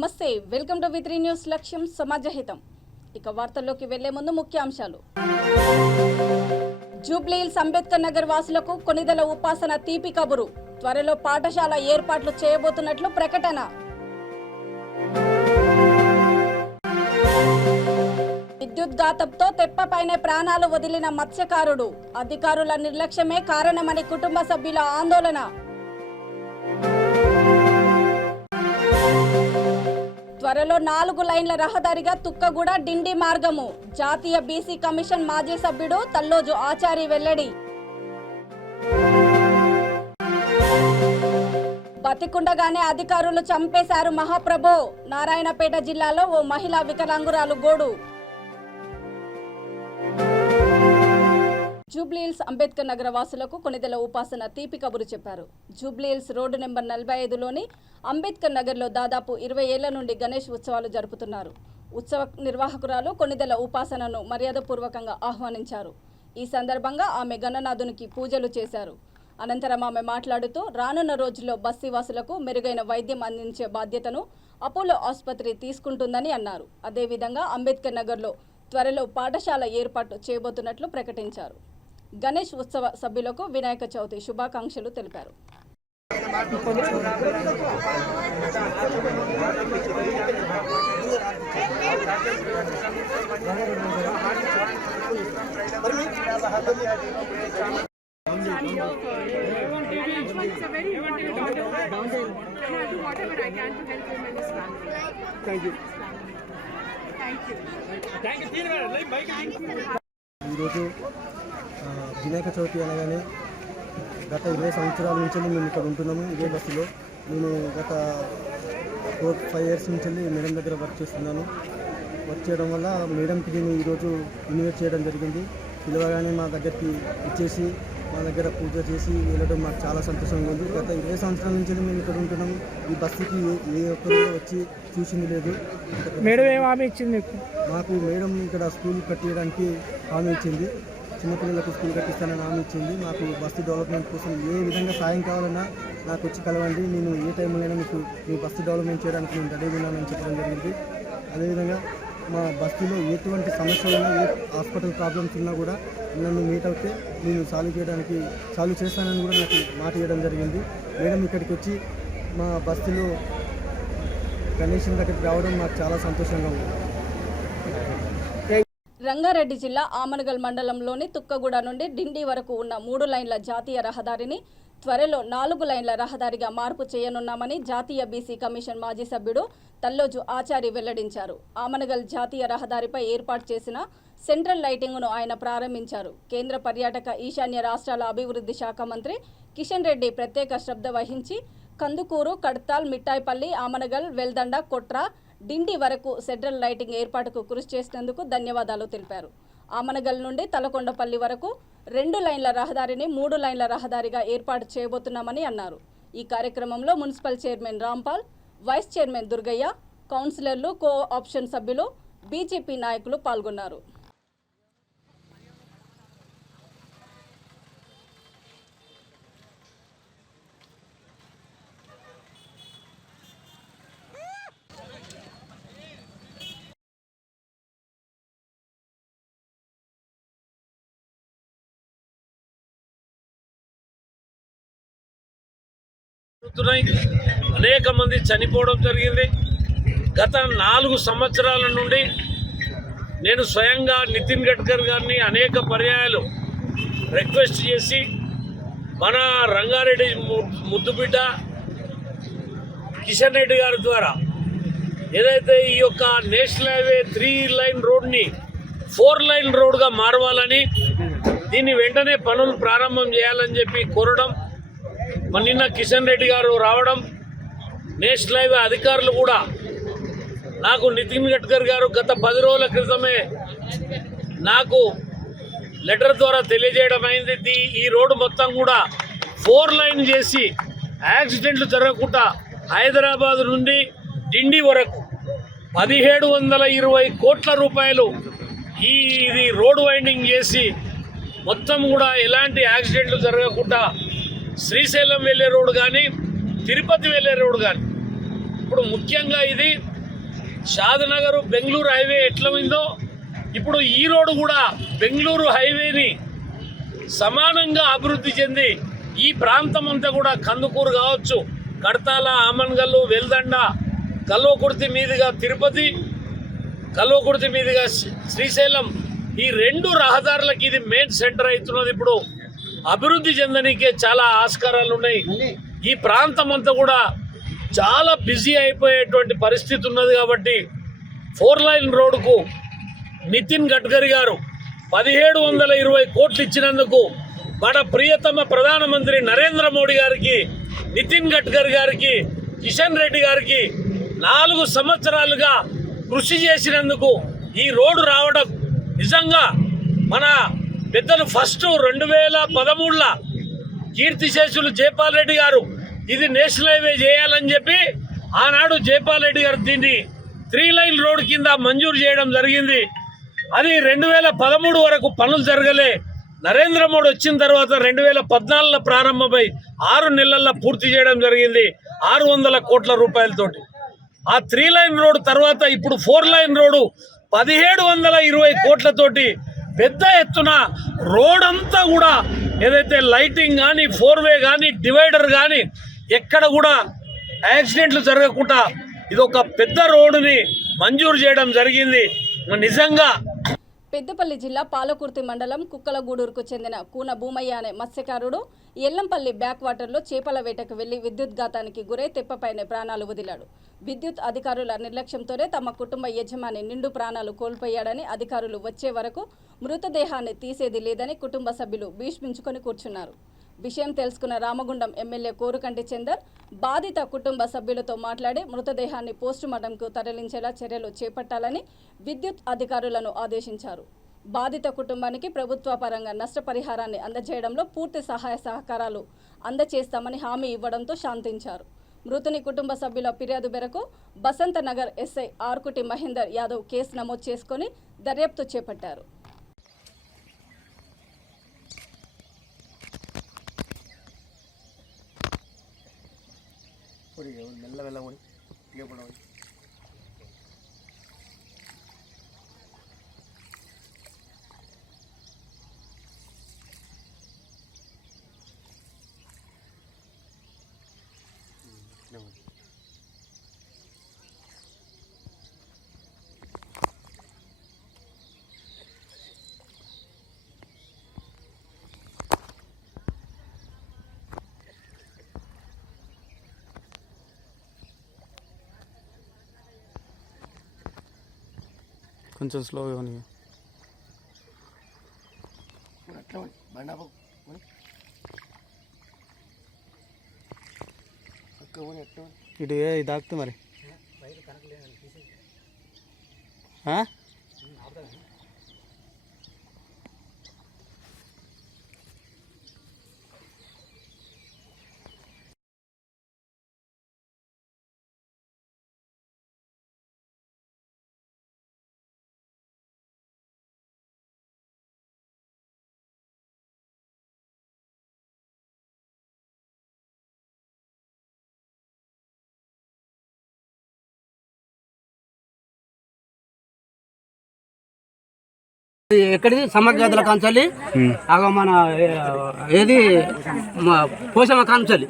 నమస్తే, welcome to వి3 news. లక్ష్యం సమాజహితం. ఇక వార్తల్లోకి వెళ్లే ముందు ముఖ్యాంశాలు. జూబ్లీహిల్స్ అంబేద్కర్ నగర్ వాసులకు కొనిదెల ఉపాసన తీపి కబురు. త్వరలో పాఠశాల ఏర్పాట్లు చేయబోతున్నట్లు ప్రకటన. విద్యుద్ఘాతంతో తెప్పపైనే ప్రాణాలు వదిలిన మత్స్యకారుడు. అధికారుల నిర్లక్ష్యమే కారణమని కుటుంబ సభ్యుల ఆందోళన. త్వరలో 4 లైన్ల రహదారిగా తుక్కగూడ డిండి మార్గము. జాతీయ బీసీ కమిషన్ మాజీ సభ్యుడు తల్లోజు ఆచారి వెల్లడి. బతికుండగానే అధికారులు చంపేశారు మహాప్రభో. నారాయణపేట జిల్లాలో ఓ మహిళా వికలాంగురాలు గోడు. జూబ్లీహిల్స్ అంబేద్కర్ నగర వాసులకు కొనిదెల ఉపాసన తీపి కబురు చెప్పారు. జూబ్లీహిల్స్ రోడ్డు నెంబర్ 45లోని అంబేద్కర్ నగర్లో దాదాపు 20 ఏళ్ల నుండి గణేష్ ఉత్సవాలు జరుపుతున్నారు. ఉత్సవ నిర్వాహకురాలు కొనిదెల ఉపాసనను మర్యాదపూర్వకంగా ఆహ్వానించారు. ఈ సందర్భంగా ఆమె గణనాథునికి పూజలు చేశారు. అనంతరం ఆమె మాట్లాడుతూ రానున్న రోజుల్లో బస్తీవాసులకు మెరుగైన వైద్యం అందించే బాధ్యతను అపోలో ఆసుపత్రి తీసుకుంటుందని అన్నారు. అదేవిధంగా అంబేద్కర్ నగర్లో త్వరలో పాఠశాల ఏర్పాటు చేయబోతున్నట్లు ప్రకటించారు. గణేష్ ఉత్సవ సభ్యులకు వినాయక చవితి శుభాకాంక్షలు తెలిపారు. ఈరోజు వినాయక చవితి అనగానే గత 20 సంవత్సరాల నుంచి మేము ఇక్కడ ఉంటున్నాము. ఇదే బస్సులో నేను గత 4-5 ఇయర్స్ నుంచి మేడం దగ్గర వర్క్ చేస్తున్నాను. వర్క్ చేయడం వల్ల మేడంకి నేను ఈరోజు ఇన్వైట్ చేయడం జరిగింది. పిలవగానే మా దగ్గరికి ఇచ్చేసి మా దగ్గర పూజ చేసి వెళ్ళడం మాకు చాలా సంతోషంగా ఉంది. గత 20 సంవత్సరాల నుంచి మేము ఇక్కడ ఉంటున్నాము. ఈ బస్సుకి ఏ ఒక్కరు వచ్చి చూసింది లేదు. మేడం ఏం హామీ ఇచ్చింది మాకు? మేడం ఇక్కడ స్కూల్ కట్టేయడానికి హామీ ఇచ్చింది. చిన్నపిల్లలకు స్కూల్ కట్టిస్తానని హామీ ఇచ్చింది. మాకు బస్సు డెవలప్మెంట్ కోసం ఏ విధంగా సాయం కావాలన్నా నాకు వచ్చి కలవండి, నేను ఏ టైంలో మీకు మీ బస్సు డెవలప్మెంట్ చేయడానికి నేను రెడీగా ఉన్నానని చెప్పడం జరిగింది. అదేవిధంగా మా బస్సులో ఎటువంటి సమస్యలు ఉన్నా, ఏ హాస్పిటల్ ప్రాబ్లమ్స్ ఉన్నా కూడా నన్ను మీట్ అవుతే నేను సాల్వ్ చేస్తానని కూడా నాకు మాట ఇవ్వడం జరిగింది. మేడం ఇక్కడికి వచ్చి మా బస్సులో గణేశం దగ్గరికి రావడం మాకు చాలా సంతోషంగా ఉంది. రంగారెడ్డి జిల్లా ఆమనగల్ మండలంలోని తుక్కగూడ నుండి డిండి వరకు ఉన్న 3 లైన్ల జాతీయ రహదారిని త్వరలో 4 లైన్ల రహదారిగా మార్పు చేయనున్నామని జాతీయ బీసీ కమిషన్ మాజీ సభ్యుడు తల్లోజు ఆచారి వెల్లడించారు. ఆమనగల్ జాతీయ రహదారిపై ఏర్పాటు చేసిన సెంట్రల్ లైటింగ్ను ఆయన ప్రారంభించారు. కేంద్ర పర్యాటక ఈశాన్య రాష్ట్రాల అభివృద్ధి శాఖ మంత్రి కిషన్ రెడ్డి ప్రత్యేక శ్రద్ధ వహించి కందుకూరు, కడ్తాల్, మిఠాయిపల్లి, ఆమనగల్, వెల్దండ, కొట్రా, డిండి వరకు సెంట్రల్ లైటింగ్ ఏర్పాటుకు కృషి చేసినందుకు ధన్యవాదాలు తెలిపారు. ఆమనగల్ నుండి తలకొండపల్లి వరకు 2 లైన్ల రహదారిని 3 లైన్ల రహదారిగా ఏర్పాటు చేయబోతున్నామని అన్నారు. ఈ కార్యక్రమంలో municipal chairman Rampal, vice chairman Durgaiah, కౌన్సిలర్లు, కో ఆప్షన్ సభ్యులు, బీజేపీ నాయకులు పాల్గొన్నారు. అనేక మంది చనిపోవడం జరిగింది. గత 4 సంవత్సరాల నుండి నేను స్వయంగా నితిన్ గడ్కరీ గారిని అనేక పర్యాయాలు రిక్వెస్ట్ చేసి మన రంగారెడ్డి ముద్దుబిడ్డ కిషన్ రెడ్డి గారి ద్వారా ఏదైతే ఈ యొక్క నేషనల్ హైవే 3 లైన్ రోడ్ని 4 లైన్ రోడ్గా మారవాలని, దీన్ని వెంటనే పనులు ప్రారంభం చేయాలని చెప్పి కోరడం, నిన్న కిషన్ రెడ్డి గారు రావడం, నేషనల్ హైవే అధికారులు కూడా నాకు నితిన్ గడ్కరీ గారు గత 10 రోజుల క్రితమే నాకు లెటర్ ద్వారా తెలియజేయడం అయింది. ఈ రోడ్డు మొత్తం కూడా 4 లైన్ చేసి యాక్సిడెంట్లు జరగకుండా హైదరాబాద్ నుండి డిండి వరకు 1720 కోట్ల రూపాయలు ఇది రోడ్ వైండింగ్ చేసి మొత్తం కూడా ఎలాంటి యాక్సిడెంట్లు జరగకుండా శ్రీశైలం వెళ్ళే రోడ్డు కానీ, తిరుపతి వెళ్ళే రోడ్డు కానీ, ఇప్పుడు ముఖ్యంగా ఇది షాద్నగర్ బెంగళూరు హైవే ఎట్లా ఉందో ఇప్పుడు ఈ రోడ్డు కూడా బెంగళూరు హైవేని సమానంగా అభివృద్ధి చెంది ఈ ప్రాంతం అంతా కూడా కందుకూరు కావచ్చు, కడతాల, ఆమన్గల్లు, వెల్దండ, కల్వకుర్తి మీదుగా తిరుపతి, కల్వకుర్తి మీదుగా శ్రీశైలం, ఈ 2 రహదారులకి ఇది మెయిన్ సెంటర్ అవుతున్నది. ఇప్పుడు అభివృద్ధి చెందనీకే చాలా ఆస్కారాలు ఉన్నాయి. ఈ ప్రాంతం అంతా కూడా చాలా బిజీ అయిపోయేటువంటి పరిస్థితి ఉన్నది. కాబట్టి 4 లైన్ రోడ్డుకు నితిన్ గడ్కరీ గారు 1720 కోట్లు ఇచ్చినందుకు మన ప్రియతమ ప్రధానమంత్రి నరేంద్ర మోడీ గారికి, నితిన్ గడ్కరీ గారికి, కిషన్ రెడ్డి గారికి 4 సంవత్సరాలుగా కృషి చేసినందుకు ఈ రోడ్డు రావడం నిజంగా మన పెద్దలు ఫస్ట్ 2013లో కీర్తిశేషులు జైపాల్ రెడ్డి గారు ఇది నేషనల్ హైవే చేయాలని చెప్పి ఆనాడు జైపాల్ రెడ్డి గారు దీన్ని 3 లైన్ రోడ్ కింద మంజూరు చేయడం జరిగింది. అది 2013 వరకు పనులు జరగలే. నరేంద్ర మోడీ వచ్చిన తర్వాత 2014లో ప్రారంభమై 6 నెలల్లో పూర్తి చేయడం జరిగింది 600 కోట్ల రూపాయలతోటి. ఆ 3 లైన్ రోడ్ తర్వాత ఇప్పుడు 4 లైన్ రోడ్డు 1720 కోట్లతోటి పెద్ద ఎత్తున రోడ్ అంతా కూడా ఏదైతే లైటింగ్ కానీ, 4 వే కానీ, డివైడర్ కానీ ఎక్కడ కూడా యాక్సిడెంట్లు జరగకుండా ఇది ఒక పెద్ద రోడ్డుని మంజూరు చేయడం జరిగింది. నిజంగా పెద్దపల్లి జిల్లా పాలకుర్తి మండలం కుక్కలగూడూరుకు చెందిన కూన భూమయ్య అనే మత్స్యకారుడు ఎల్లంపల్లి బ్యాక్ వాటర్లో చేపల వేటకు వెళ్లి విద్యుద్ఘాతానికి గురై తెప్పపైనే ప్రాణాలు వదిలాడు. విద్యుత్ అధికారుల నిర్లక్ష్యంతోనే తమ కుటుంబ యజమాని నిండు ప్రాణాలు కోల్పోయాడని అధికారులు వచ్చే వరకు మృతదేహాన్ని తీసేది లేదని కుటుంబ సభ్యులు భీష్మించుకొని కూర్చున్నారు. విషయం తెలుసుకున్న రామగుండం ఎమ్మెల్యే కోరుకంటి చందర్ బాధిత కుటుంబ సభ్యులతో మాట్లాడి మృతదేహాన్ని పోస్టుమార్టంకు తరలించేలా చర్యలు చేపట్టాలని విద్యుత్ అధికారులను ఆదేశించారు. బాధిత కుటుంబానికి ప్రభుత్వ పరంగా నష్టపరిహారాన్ని అందజేయడంలో పూర్తి సహాయ సహకారాలు అందజేస్తామని హామీ ఇవ్వడంతో శాంతించారు. మృతుని కుటుంబ సభ్యుల ఫిర్యాదు మేరకు బసంత నగర్ ఎస్ఐ ఆర్కుటి మహేందర్ యాదవ్ కేసు నమోదు చేసుకుని దర్యాప్తు చేపట్టారు. కొంచెం స్లోగా ఇటు దాకుతుంది మరి ఎక్కడిది సమగ్రతల కాంచాలి మన ఏది పోషమ కాంచాలి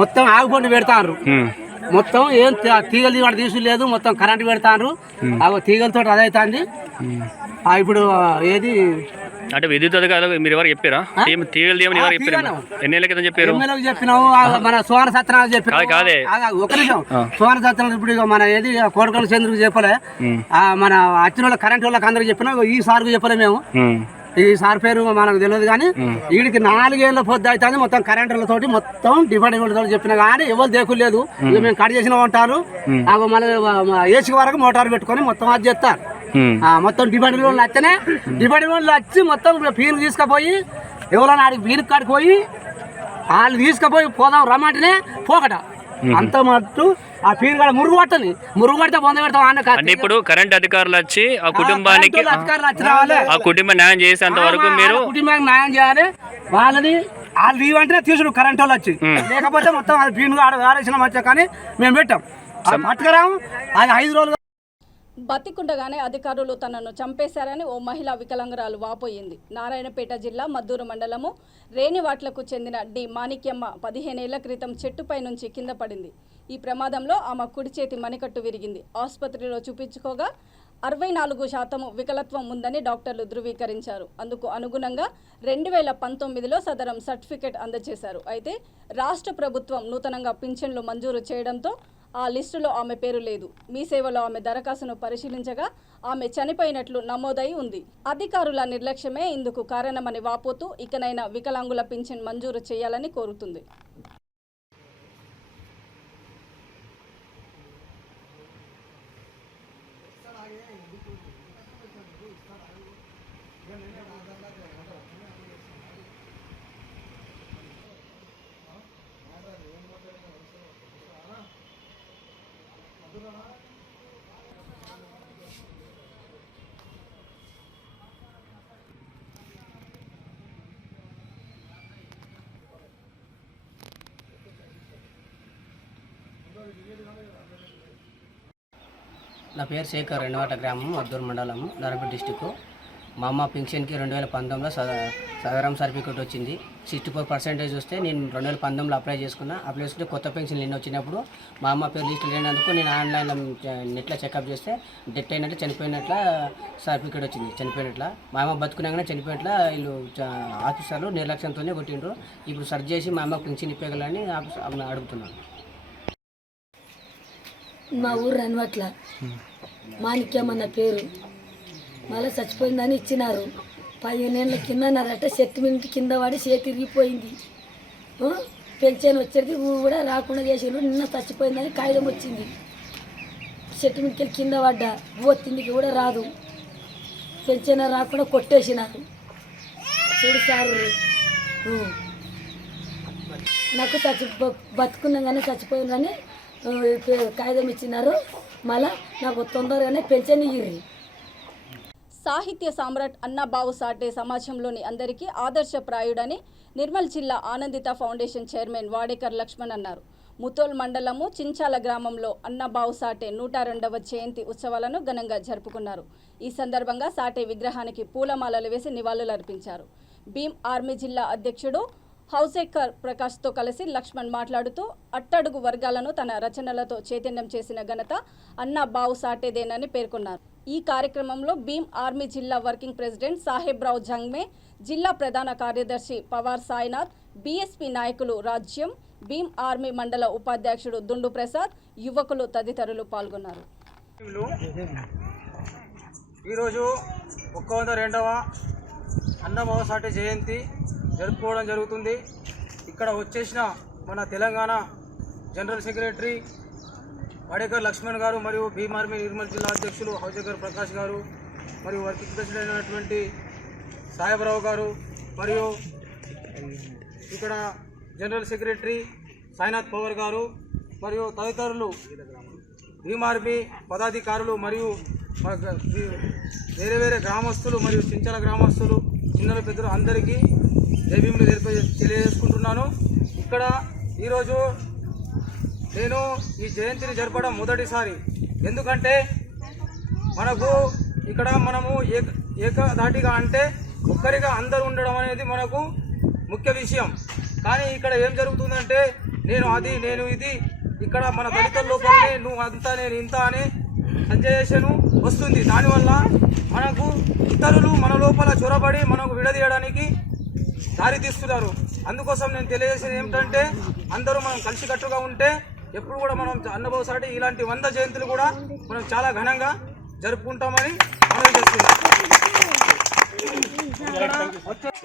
మొత్తం ఆగుపండి పెడతారు. మొత్తం ఏం తీగలు వాడు తీసులేదు, మొత్తం కరెంట్ పెడతారు. తీగలతో అదైతుంది. ఇప్పుడు ఏది అంటే విద్యుత్ అధికారులు మీరు ఎవరు చెప్పారా? తీగలు ఏమని ఎవరు చెప్పారు? ఎన్నేళ్ళ క్రితం చెప్పారు? చెప్పినావు మన సువర్ణ సత్యనారాయణ చెప్పిన కాదే ఒక నిమిషం. సువర్ణ సత్యనారాయణ ఇప్పుడు మన ఏది కోడకొండ చంద్రుకు చెప్పలే, మన వచ్చిన వాళ్ళ కరెంట్ వాళ్ళకి అందరికి చెప్పినా ఈ సార్కు చెప్పలే మేము. ఈ సార్ పేరు మనకు తెలియదు కానీ వీడికి 4 ఏళ్ళ పొద్దు అవుతుంది. మొత్తం కరెంట్లతోటి మొత్తం డిపార్ట్మెంట్ చెప్పినా కానీ ఎవరు దేకులేదు. ఇక మేము కట్ చేసిన ఉంటారు మళ్ళీ ఏసీ వరకు మోటార్ పెట్టుకొని మొత్తం అది చేస్తారు. మొత్తం డిపార్ట్మెంట్ వాళ్ళు వచ్చనే డిపార్ట్మెంట్ వాళ్ళు వచ్చి మొత్తం పీరు తీసుకుపోయి ఎవరైనా ఆడికి పీరు కాడిపోయి వాళ్ళు తీసుకుపోయి పోదాం రమ్మంటేనే పోకట అంత మట్టు ఆ పీరు కాడ మురుగు పడితే పొంద పెడతాం. అంటే ఇప్పుడు కరెంట్ అధికారులు వచ్చి ఆ కుటుంబానికి అధికారులు వచ్చి రావాలి, ఆ కుటుంబ న్యాయం చేసేంత వరకు మీరు కుటుంబానికి న్యాయం చేయాలి. వాళ్ళని వాళ్ళు ఇవ్వంటే తీసుడు కరెంట్ వాళ్ళు వచ్చి, లేకపోతే మొత్తం అది పీరు ఆడేసిన మధ్య కానీ మేము పెట్టాం పట్టుకురాము. అది 5 రోజులు బతికుండగానే అధికారులు తనను చంపేశారని ఓ మహిళా వికలాంగురాలు వాపోయింది. నారాయణపేట జిల్లా మద్దూరు మండలము రేణివాట్లకు చెందిన డి మాణిక్యమ్మ 15 ఏళ్ల క్రితం చెట్టుపై నుంచి కింద పడింది. ఈ ప్రమాదంలో ఆమె కుడి చేతి మణికట్టు విరిగింది. ఆసుపత్రిలో చూపించుకోగా 64% వికలత్వం ఉందని డాక్టర్లు ధృవీకరించారు. అందుకు అనుగుణంగా 2019లో సదరం సర్టిఫికెట్ అందజేశారు. అయితే రాష్ట్ర ప్రభుత్వం నూతనంగా పింఛన్లు మంజూరు చేయడంతో ఆ లిస్టులో ఆమె పేరు లేదు. మీ సేవలో ఆమె దరఖాస్తును పరిశీలించగా ఆమె చనిపోయినట్లు నమోదై ఉంది. అధికారుల నిర్లక్ష్యమే ఇందుకు కారణమని వాపోతూ ఇకనైనా వికలాంగుల పింఛన్ మంజూరు చేయాలని కోరుతుంది. నా పేరు శేఖర్, రెండవాట గ్రామం, మద్దూరు మండలము, నారాయణపేట డిస్టిక్. మా అమ్మ పింఛన్కి 2019లో సదరం సర్టిఫికేట్ వచ్చింది. 64% వస్తే నేను 2019లో అప్లై చేసుకున్నా. అప్లై చేసుకుంటే కొత్త పెన్షన్ నిన్న వచ్చినప్పుడు మా అమ్మ పేరు లిస్ట్ లేనందుకు నేను ఆన్లైన్లో నెట్లో చెకప్ చేస్తే డెత్ అయినట్లు చనిపోయినట్ల సర్టిఫికేట్ వచ్చింది. చనిపోయినట్ల మా అమ్మ బతుకున్నాగానే చనిపోయినట్ల వీళ్ళు ఆఫీసర్లు నిర్లక్ష్యంతోనే కొట్టిండ్రు. ఇప్పుడు సర్చ్ చేసి మా అమ్మ పింఛన్ ఇప్పగలని అడుగుతున్నాను. మా ఊరు రన్వట్ల మాణిక్యం అన్న పేరు. మళ్ళీ చచ్చిపోయిందని ఇచ్చినారు. 15 ఏళ్ళ కింద నారట చెట్టు మీద కింద పడి చేతి తిరిగిపోయింది. పెన్షన్ వచ్చేది కూడా రాకుండా చేసిండ్రు. నిన్న చచ్చిపోయిందని కాగితం వచ్చింది. చెట్టు మీదకి కింద పడ్డా తిండికి కూడా రాదు. పెన్షన్ రాకుండా కొట్టేసినారు. చూడు సారు, నాకు బతుకున్నాగానే చచ్చిపోయిందని కాగితం ఇచ్చినారు. మళ్ళా నాకు తొందరగానే పెన్షన్ ఇయ్యి. సాహిత్య సామ్రాట్ అన్నాబావు సాటే సమాజంలోని అందరికీ ఆదర్శప్రాయుడని నిర్మల్ జిల్లా ఆనందిత ఫౌండేషన్ చైర్మన్ వాడేకర్ లక్ష్మణ్ అన్నారు. ముతోల్ మండలము చించాల గ్రామంలో అన్నాబావు సాటే 102వ జయంతి ఉత్సవాలను ఘనంగా జరుపుకున్నారు. ఈ సందర్భంగా సాటే విగ్రహానికి పూలమాలలు వేసి నివాళులర్పించారు. భీమ్ ఆర్మీ జిల్లా అధ్యక్షుడు హౌసేకర్ ప్రకాష్తో కలిసి లక్ష్మణ్ మాట్లాడుతూ అట్టడుగు వర్గాలను తన రచనలతో చైతన్యం చేసిన ఘనత అన్నాబావు సాటేదేనని పేర్కొన్నారు. ఈ కార్యక్రమంలో భీమ్ ఆర్మీ జిల్లా వర్కింగ్ ప్రెసిడెంట్ సాహెబ్రావు జంగ్మే, జిల్లా ప్రధాన కార్యదర్శి పవార్ సాయినాథ్, బీఎస్పీ నాయకులు రాజ్యం, భీమ్ ఆర్మీ మండల ఉపాధ్యక్షుడు దుండు ప్రసాద్, యువకులు తదితరులు పాల్గొన్నారు. ఈరోజు 102వ అన్నాబావు సాటే జయంతి జరుపుకోవడం జరుగుతుంది. ఇక్కడ వచ్చేసిన మన తెలంగాణ జనరల్ సెక్రటరీ వాడేకర్ లక్ష్మణ్ గారు మరియు భీమ్ ఆర్మీ నిర్మల్ జిల్లా అధ్యక్షులు హౌసేకర్ ప్రకాష్ గారు మరియు వర్కింగ్ ప్రెసిడెంట్ అయినటువంటి సాహెబ్రావు గారు మరియు ఇక్కడ జనరల్ సెక్రటరీ సాయినాథ్ పవర్ గారు మరియు తదితరులు భీమ్ ఆర్మీ పదాధికారులు మరియు వేరే వేరే గ్రామస్తులు మరియు చించల గ్రామస్తులు, చిన్నల పెద్దలు అందరికీ జై భీమ్ని తెలియజేసుకుంటున్నాను. ఇక్కడ ఈరోజు నేను ఈ జయంతిని జరపడం మొదటిసారి. ఎందుకంటే మనకు ఇక్కడ మనము ఏకధాటిగా అంటే ఒక్కరిగా అందరూ ఉండడం అనేది మనకు ముఖ్య విషయం. కానీ ఇక్కడ ఏం జరుగుతుందంటే నేను ఇది ఇక్కడ మన దళితుల లోపలనే నువ్వు అంతా నేను ఇంత అనే సంజయేషను వస్తుంది. దానివల్ల మనకు ఇతరులు మన లోపల చొరబడి మనకు విడదీయడానికి దారి తీస్తున్నారు. అందుకోసం నేను తెలియజేసేది ఏమిటంటే అందరూ మనం కలిసికట్టుగా ఉంటే ఎప్పుడు కూడా మనం అన్నాబావు సాటే ఇలాంటి 100 జయంతులు కూడా మనం చాలా ఘనంగా జరుపుకుంటామని మనం చేస్తున్నాం.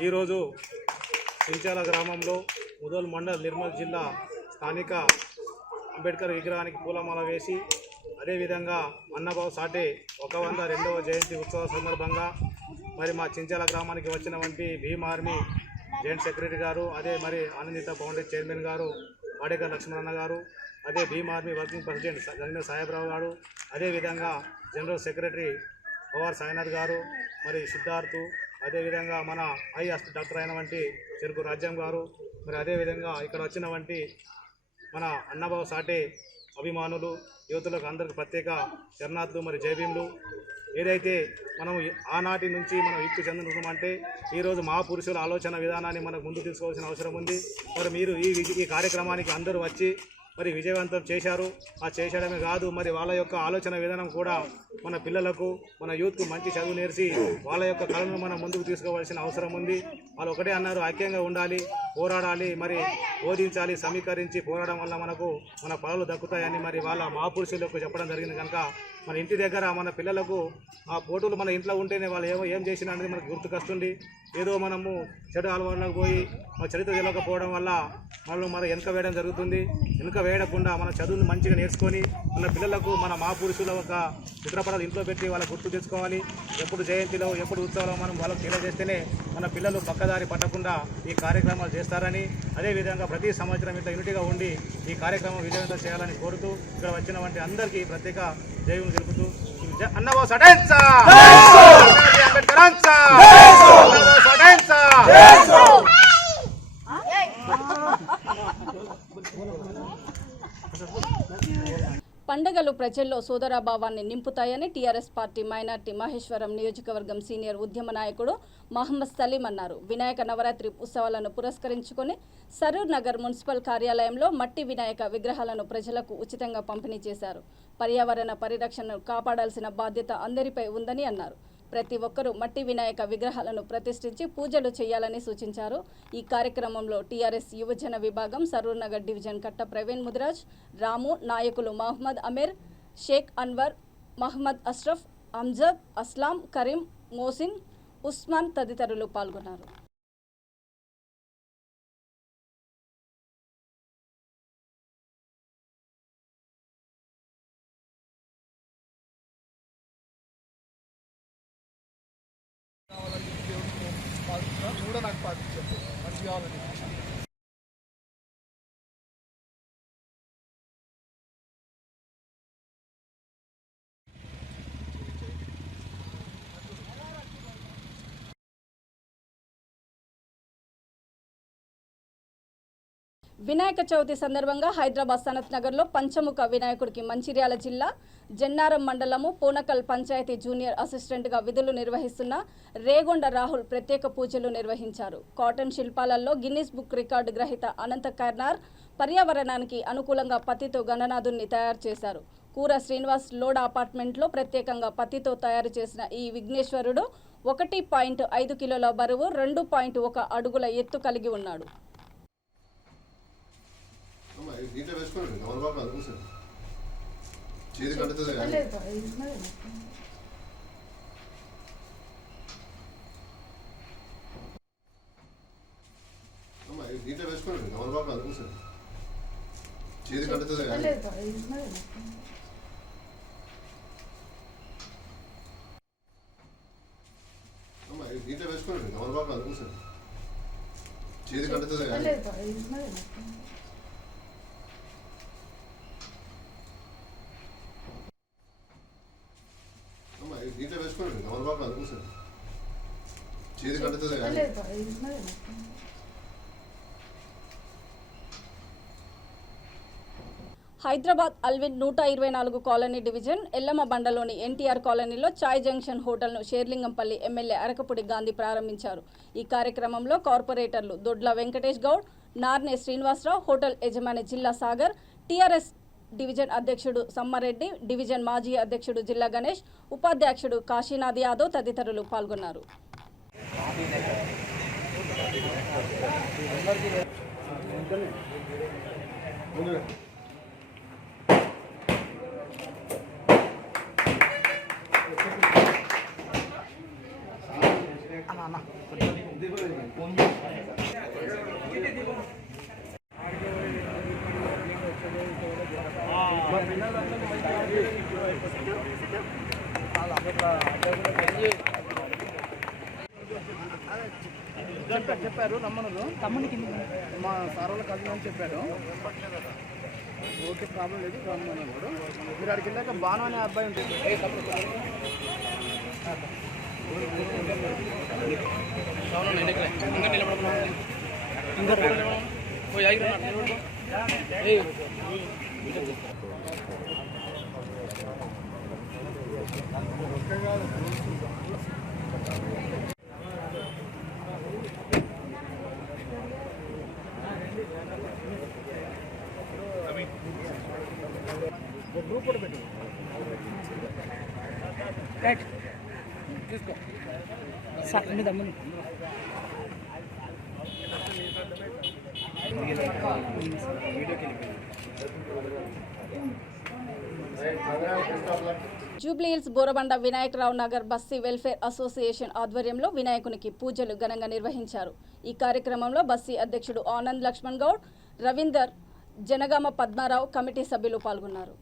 ఈరోజు చించాల గ్రామంలో ముదోల్ మండల్ నిర్మల్ జిల్లా స్థానిక అంబేద్కర్ విగ్రహానికి పూలమాల వేసి అదేవిధంగా అన్నాబావు సాటే 102వ జయంతి ఉత్సవ సందర్భంగా మరి మా చించాల గ్రామానికి వచ్చినటువంటి భీమ్ ఆర్మీ జాయింట్ సెక్రటరీ గారు, అదే మరి ఆనందిత ఫౌండేషన్ చైర్మన్ గారు వాడేకర్ లక్ష్మణ గారు, అదే Bhim army working president Ganga Sahebrao గారు, అదేవిధంగా జనరల్ సెక్రటరీ పవార్ సాయినాథ్ గారు, మరి సిద్ధార్థు, అదేవిధంగా మన డాక్టర్ అయినటువంటి చెరుకు రాజ్యం గారు, మరి అదేవిధంగా ఇక్కడ వచ్చినటువంటి మన అన్నాబావు సాటే అభిమానులు యువతులకు అందరికీ ప్రత్యేక శరణార్థులు మరి జైభీములు. ఏదైతే మనం ఆనాటి నుంచి మనం ఎక్కువ చెందుతున్నామంటే ఈరోజు మహాపురుషుల ఆలోచన విధానాన్ని మనకు ముందు తీసుకోవాల్సిన అవసరం ఉంది. మరి మీరు ఈ కార్యక్రమానికి అందరూ వచ్చి మరి విజయవంతం చేశారు. ఆ చేసేయడమే కాదు, మరి వాళ్ళ యొక్క ఆలోచన విధానం కూడా మన పిల్లలకు మన యూత్కు మంచి చదువు నేర్చి వాళ్ళ యొక్క కళను మనం ముందుకు తీసుకోవాల్సిన అవసరం ఉంది. వాళ్ళు ఒకటే అన్నారు, ఐక్యంగా ఉండాలి, పోరాడాలి, మరి బోధించాలి, సమీకరించి పోరాడడం వల్ల మనకు మన పనులు దక్కుతాయని మరి వాళ్ళ మహాపురుషులకు చెప్పడం జరిగింది. కనుక మన ఇంటి దగ్గర మన పిల్లలకు ఆ ఫోటోలు మన ఇంట్లో ఉంటేనే వాళ్ళు ఏం చేసినా అనేది మనకు గుర్తుకొస్తుంది. ఏదో మనము చెడు అలవాట్లకు పోయి మన చరిత్ర తెలియకపోవడం వల్ల మనం వెనుక వేయడం జరుగుతుంది. వెనుక వేయకుండా మన చదువును మంచిగా నేర్చుకొని మన పిల్లలకు మన మహాపురుషుల యొక్క చిత్రపటాలు ఇంట్లో పెట్టి వాళ్ళకు గుర్తు తెచ్చుకోవాలి. ఎప్పుడు జయంతిలో ఎప్పుడు ఉత్సవాలో మనం వాళ్ళకు తెలియజేస్తేనే మన పిల్లలు పక్కదారి పట్టకుండా ఈ కార్యక్రమాలు చేస్తారని, అదేవిధంగా ప్రతి సంవత్సరం ఇట్లా యూనిటీగా ఉండి ఈ కార్యక్రమం విజయవంతం చేయాలని కోరుతూ ఇక్కడ వచ్చిన వంటి అందరికీ ప్రత్యేక జైలు తెలుపుతూ అన్నవో సడైన్సా అంబేద్కరాన్సా అన్నవో సడైన్సా. పండుగలు ప్రజల్లో సోదరాభావాన్ని నింపుతాయని టీఆర్ఎస్ పార్టీ మైనార్టీ మహేశ్వరం నియోజకవర్గం సీనియర్ ఉద్యమ నాయకుడు మహమ్మద్ సలీం అన్నారు. వినాయక నవరాత్రి ఉత్సవాలను పురస్కరించుకొని సరూర్ నగర్ మున్సిపల్ కార్యాలయంలో మట్టి వినాయక విగ్రహాలను ప్రజలకు ఉచితంగా పంపిణీ చేశారు. పర్యావరణ పరిరక్షణను కాపాడాల్సిన బాధ్యత అందరిపై ఉందని అన్నారు. ప్రతి ఒక్కరూ మట్టి వినాయక విగ్రహాలను ప్రతిష్ఠించి పూజలు చేయాలని సూచించారు. ఈ కార్యక్రమంలో టీఆర్ఎస్ యువజన విభాగం సరూర్ నగర్ డివిజన్ కట్ట ప్రవీణ్ ముదిరాజ్, రాము, నాయకులు మహమ్మద్ అమీర్, షేక్ అన్వర్, మహమ్మద్ అష్రఫ్, అమ్జద్, అస్లాం, కరీం, మోసిన్, ఉస్మాన్ తదితరులు పాల్గొన్నారు. కూడా నాకు పాటించారు మంచి కావాలని. వినాయక చవితి సందర్భంగా హైదరాబాద్ సనత్ నగర్లో పంచముఖ వినాయకుడికి మంచిర్యాల జిల్లా జన్నారం మండలము పూనకల్ పంచాయతీ జూనియర్ అసిస్టెంట్గా విధులు నిర్వహిస్తున్న రేగొండ రాహుల్ ప్రత్యేక పూజలు నిర్వహించారు. కాటన్ శిల్పాలలో గిన్నిస్ బుక్ రికార్డు గ్రహీత అనంత కర్నార్ పర్యావరణానికి అనుకూలంగా పత్తితో గణనాథుని తయారు చేశారు. కూర శ్రీనివాస్ లోడ్ అపార్ట్మెంట్లో ప్రత్యేకంగా పత్తితో తయారు చేసిన ఈ విఘ్నేశ్వరుడు 1.5 కిలోల బరువు, 2.1 అడుగుల ఎత్తు కలిగి ఉన్నాడు. దీంట్లో వేసుకోండి గమనబాబు అదుగు సార్ చేతి కట్టుతుంది కానీ అమ్మా దీంట్లో వేసుకోండి గమనబాబు అదుగు సార్ చేతి కట్టుతుంది కానీ అమ్మా దీంట్లో వేసుకోండి గమనబాబు అదుగు సార్ చేతి కట్టుతుంది కానీ దీంట్లో వేసుకోండి గమనబాబు అదుగు సార్ చేతి కట్టుతుంది కానీ హైదరాబాద్ అల్విన్ 124 కాలనీ డివిజన్ ఎల్లమ్మ బండలోని ఎన్టీఆర్ కాలనీలో చాయ్ జంక్షన్ హోటల్ను షేర్లింగంపల్లి ఎమ్మెల్యే అరకపూడి గాంధీ ప్రారంభించారు. ఈ కార్యక్రమంలో కార్పొరేటర్లు దొడ్ల వెంకటేష్ గౌడ్, నార్నే శ్రీనివాసరావు, హోటల్ యజమాని జిల్లా సాగర్, టీఆర్ఎస్ డివిజన్ అధ్యక్షుడు సమ్మారెడ్డి, డివిజన్ మాజీ అధ్యక్షుడు జిల్లా గణేష్, ఉపాధ్యక్షుడు కాశీనాథ్ యాదవ్ తదితరులు పాల్గొన్నారు. చెప్పారు రమ్మను తమ్మునికి మా సార్ వాళ్ళ కజిన్ అని చెప్పారు. ఓకే ప్రాబ్లం లేదు రమ్మన్నాడు. మీరు అక్కడికి వెళ్ళాక బాను అనే అబ్బాయి ఉంటుంది. జూబ్లీహిల్స్ బోరబండ వినాయకరావు నగర్ బస్సీ వెల్ఫేర్ అసోసియేషన్ ఆధ్వర్యంలో వినాయకునికి పూజలు ఘనంగా నిర్వహించారు. ఈ కార్యక్రమంలో బస్సీ అధ్యక్షుడు ఆనంద్ లక్ష్మణ్ గౌడ్, రవీందర్, జనగామ పద్మారావు కమిటీ సభ్యులు పాల్గొన్నారు.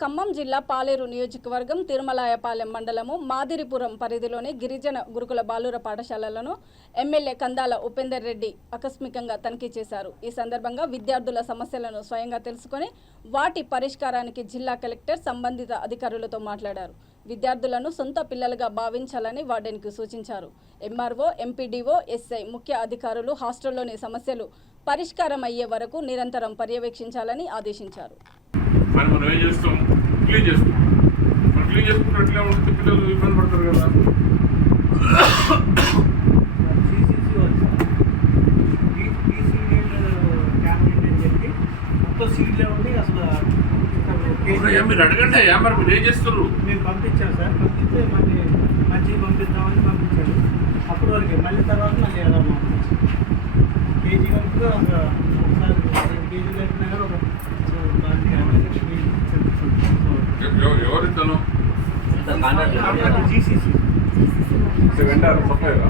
ఖమ్మం జిల్లా పాలేరు నియోజకవర్గం తిరుమలాయపాలెం మండలము మాదిరిపురం పరిధిలోని గిరిజన గురుకుల బాలుర పాఠశాలలను ఎమ్మెల్యే కందాల ఉపేందర్ రెడ్డి ఆకస్మికంగా తనిఖీ చేశారు. ఈ సందర్భంగా విద్యార్థుల సమస్యలను స్వయంగా తెలుసుకొని వాటి పరిష్కారానికి జిల్లా కలెక్టర్ సంబంధిత అధికారులతో మాట్లాడారు. విద్యార్థులను సొంత పిల్లలుగా భావించాలని వార్డెన్కు సూచించారు. ఎంఆర్ఓ, ఎంపీడీఓ, ఎస్ఐ, ముఖ్య అధికారులు హాస్టల్లోని సమస్యలు పరిష్కారం అయ్యే వరకు నిరంతరం పర్యవేక్షించాలని ఆదేశించారు. మనం ఏం చేస్తాం, క్లీన్ చేస్తాం. మనం క్లీన్ చేసుకుంటే ఉంటే పిల్లలు ఇబ్బంది పడతారు కదా. మీరు అడగండి మరి మీరు ఏం చేస్తారు? మేము పంపించాం సార్, పంపిస్తే మళ్ళీ మంచిగా పంపిద్దామని పంపించాడు. అప్పటి వరకు మళ్ళీ తర్వాత మళ్ళీ ఎలా కేజీ పంపితే ఒకసారి 5 కేజీలు అయిపోయినా కానీ ఒక ఎవరిద్దను జీసీసీ వెంటారు సప్లైరా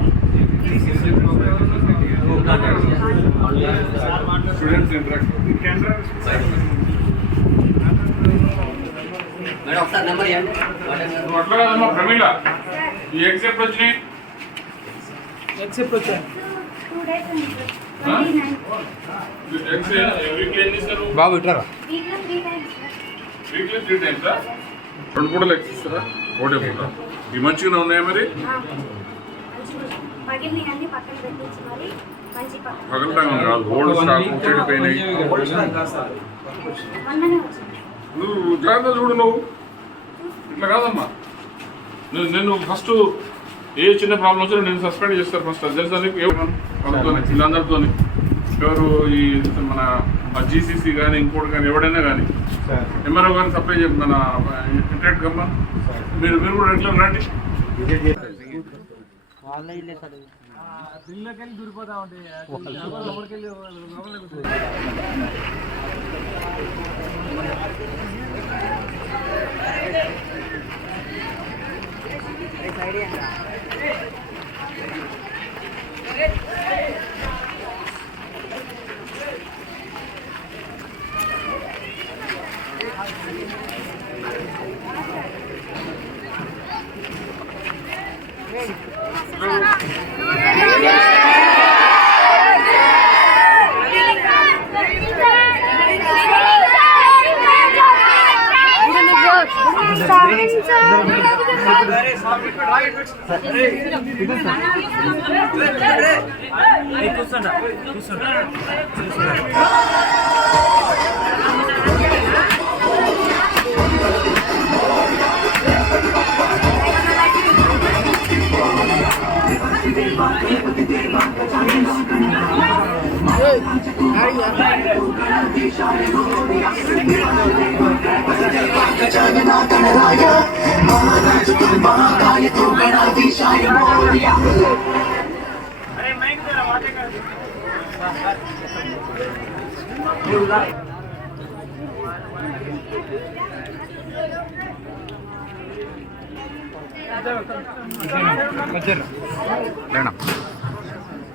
స్టూడెంట్స్ అట్లా కాదమ్మా ప్రమీల, ఈ ఎగ్జామ్ వచ్చినాయి బాబు ఇట్లా వీక్లీ 3 టైమ్సా? 2 పూటలు ఎక్కిస్తారా? ఒకటే పూట. ఇవి మంచిగానే ఉన్నాయా మరి? పగలటం కాదు, ఓల్డ్ స్టాక్ చెడిపోయినాయి. నువ్వు జాగ్రత్త చూడు. నువ్వు ఇట్లా కాదమ్మా. నేను ఫస్ట్ ఏ చిన్న ప్రాబ్లం వచ్చినా నేను సస్పెండ్ చేస్తారు ఫస్ట్. అది తెలుసా నీకు? వాళ్ళతో వీళ్ళందరితో ఎవరు ఈ మన జీసీసీ కానీ ఇంకోటి కానీ ఎవడైనా కానీ ఎంఆర్ఓ గారిని సప్లై చేయండి మన ఇంటర్నెట్ గమ్మ మీరు కూడా రెగ్యులర్ రండి. బిల్లుకెళ్ళి దూరిపోతా ఉంటాయి.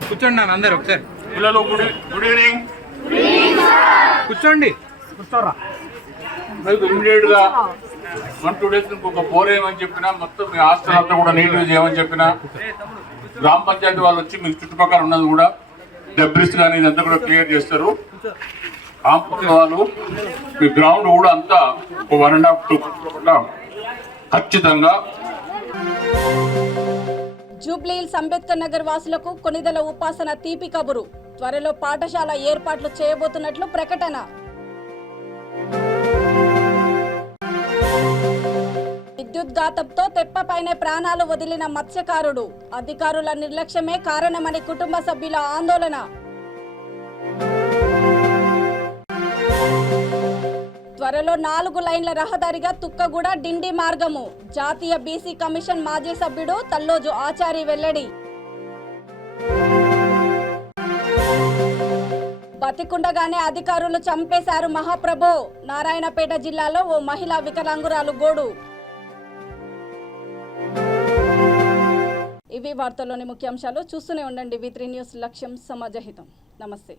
కూర్చోండి నాన్న అందరు ఒకసారి. పిల్లలు గుడ్ ఈవినింగ్. కూర్చోండి. కూర్చోరా. ఇమీడియట్ గా 1-2 days ఇంకొక పోరేయమని చెప్పినా, మొత్తం మీ హాస్టల్ అంతా కూడా నీట్గా చేయమని చెప్పినా, గ్రామ పంచాయతీ వాళ్ళు వచ్చి మీకు చుట్టుపక్కల ఉన్నది కూడా డెబ్రిస్ కానీ ఇదంతా కూడా క్లియర్ చేస్తారు. కాంపౌండ్ వాళ్ళు మీ గ్రౌండ్ కూడా అంతా 1.5-2 ఖచ్చితంగా. జూబ్లీహిల్స్ అంబేద్కర్ నగర్ వాసులకు కొనిదెల ఉపాసన తీపి కబురు. త్వరలో పాఠశాల ఏర్పాట్లు చేయబోతున్నట్లు ప్రకటన. విద్యుద్ఘాతంతో తెప్పపైనే ప్రాణాలు వదిలిన మత్స్యకారుడు. అధికారుల నిర్లక్ష్యమే కారణమని కుటుంబ సభ్యుల ఆందోళన. త్వరలో 4 లైన్ల రహదారిగా తుక్కగూడ డిండి మార్గము. జాతీయ బీసీ కమిషన్ మాజీ సభ్యుడు తల్లోజు ఆచారి వెల్లడి. బతికుండగానే అధికారులు చంపేశారు మహాప్రభు. నారాయణపేట జిల్లాలో ఓ మహిళా వికలాంగురాలు గోడు. ఇవి వార్తల్లోని ముఖ్యాంశాలు. చూస్తూనే ఉండండి V3 న్యూస్. లక్ష్యం సమాజహితం. నమస్తే.